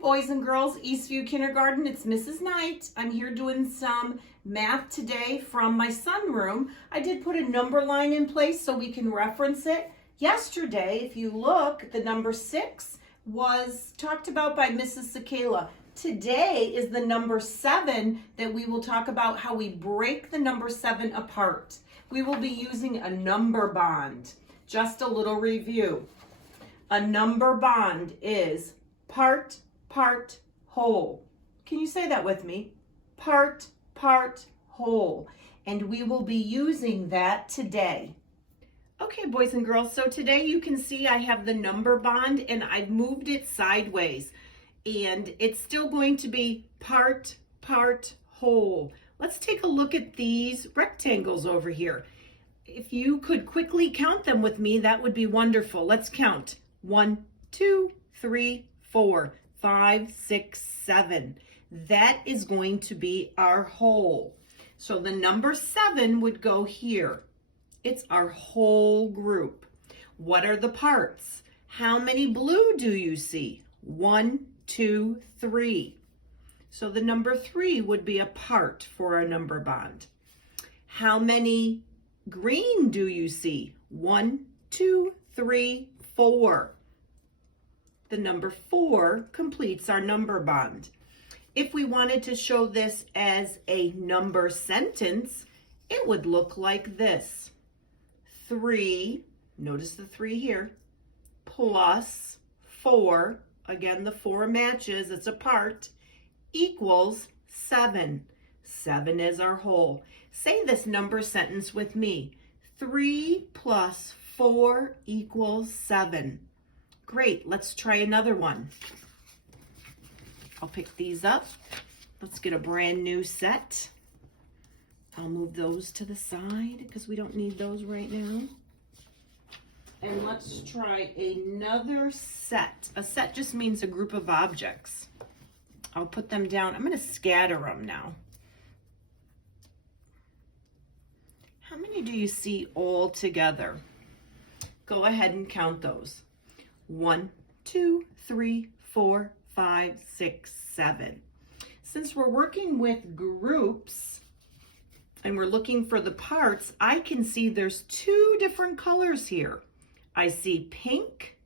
boys and girls, Eastview Kindergarten. It's Mrs. Knight. I'm here doing some math today from my sunroom. I did put a number line in place so we can reference it. Yesterday, if you look, the number 6 was talked about by Mrs. Sakala. Today is the number 7 that we will talk about how we break the number 7 apart. We will be using a number bond. Just a little review. A number bond is part, part, whole. Can you say that with me? Part, part, whole. And we will be using that today. Okay, boys and girls, so today you can see I have the number bond and I've moved it sideways. And it's still going to be part, part, whole. Let's take a look at these rectangles over here. If you could quickly count them with me, that would be wonderful. Let's count. 1, 2, 3, 4, 5, 6, 7. That is going to be our whole. So the number 7 would go here. It's our whole group. What are the parts? How many blue do you see? 1, 2, 3. So the number 3 would be a part for our number bond. How many green do you see? 1, 2, 3, 4. The number 4 completes our number bond. If we wanted to show this as a number sentence, it would look like this. 3, notice the 3 here, plus 4, again the 4 matches, it's a part, equals 7. 7 is our whole. Say this number sentence with me. 3 plus 4 equals 7. Great, let's try another one. I'll pick these up. Let's get a brand new set. I'll move those to the side because we don't need those right now. And let's try another set. A set just means a group of objects. I'll put them down. I'm going to scatter them now. How many do you see all together? Go ahead and count those. 1, 2, 3, 4, 5, 6, 7. Since we're working with groups and we're looking for the parts, I can see there's 2 different colors here. I see pink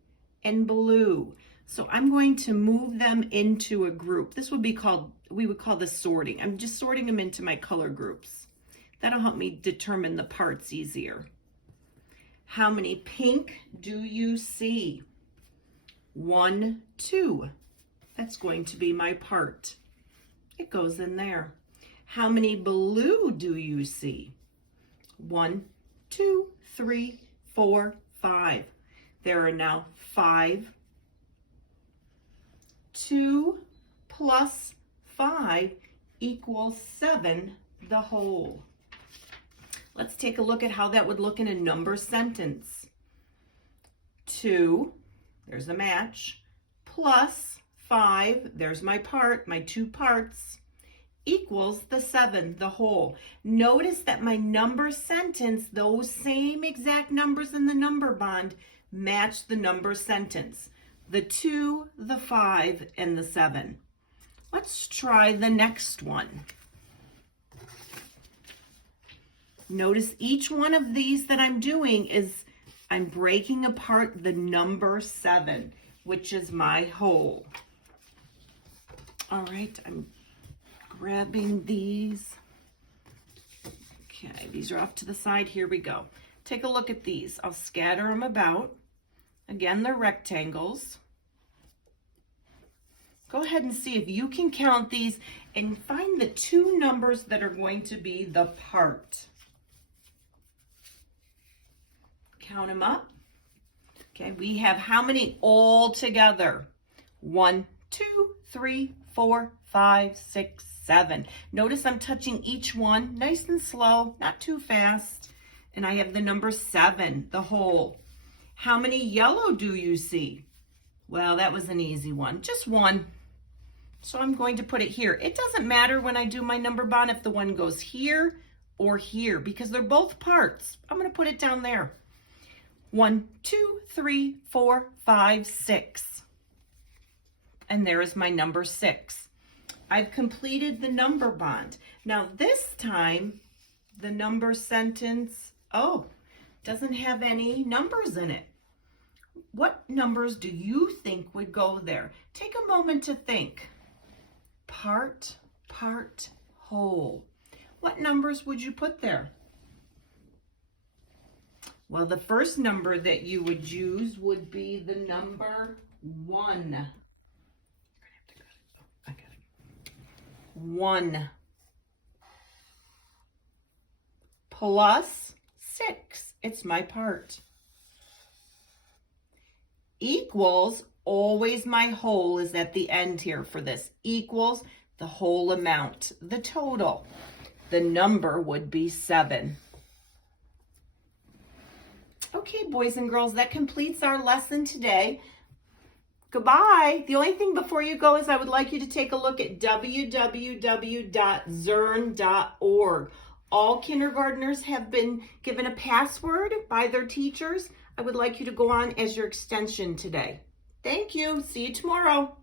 and blue. So I'm going to move them into a group. This would be called, we would call this sorting. I'm just sorting them into my color groups. That'll help me determine the parts easier. How many pink do you see? 1, 2. That's going to be my part. It goes in there. How many blue do you see? 1, 2, 3, 4, 5. There are now 5. 2 plus 5 equals 7, the whole. Let's take a look at how that would look in a number sentence. 2, there's a match, plus 5, there's my part, my 2 parts, equals the 7, the whole. Notice that my number sentence, those same exact numbers in the number bond, match the number sentence. The 2, the 5, and the 7. Let's try the next one. Notice each one of these that I'm doing is I'm breaking apart the number 7, which is my whole. All right, I'm grabbing these. Okay, these are off to the side. Here we go. Take a look at these. I'll scatter them about. Again, they're rectangles. Go ahead and see if you can count these and find the 2 numbers that are going to be the part. Count them up. Okay, we have how many all together? 1, 2, 3, 4, 5, 6, 7. Notice I'm touching each one nice and slow, not too fast. And I have the number 7, the whole. How many yellow do you see? Well, that was an easy one, just 1. So I'm going to put it here. It doesn't matter when I do my number bond if the one goes here or here because they're both parts. I'm going to put it down there. 1, 2, 3, 4, 5, 6. and there is my number 6. I've completed the number bond. Now this time, the number sentence, doesn't have any numbers in it. What numbers do you think would go there? Take a moment to think. Part, whole. What numbers would you put there? Well, the first number that you would use would be the number 1. 1 plus 6. It's my part. Equals, always my whole is at the end here for this. Equals the whole amount, the total. The number would be 7. Okay, boys and girls, that completes our lesson today. Goodbye. The only thing before you go is I would like you to take a look at www.zurn.org. All kindergartners have been given a password by their teachers. I would like you to go on as your extension today. Thank you. See you tomorrow.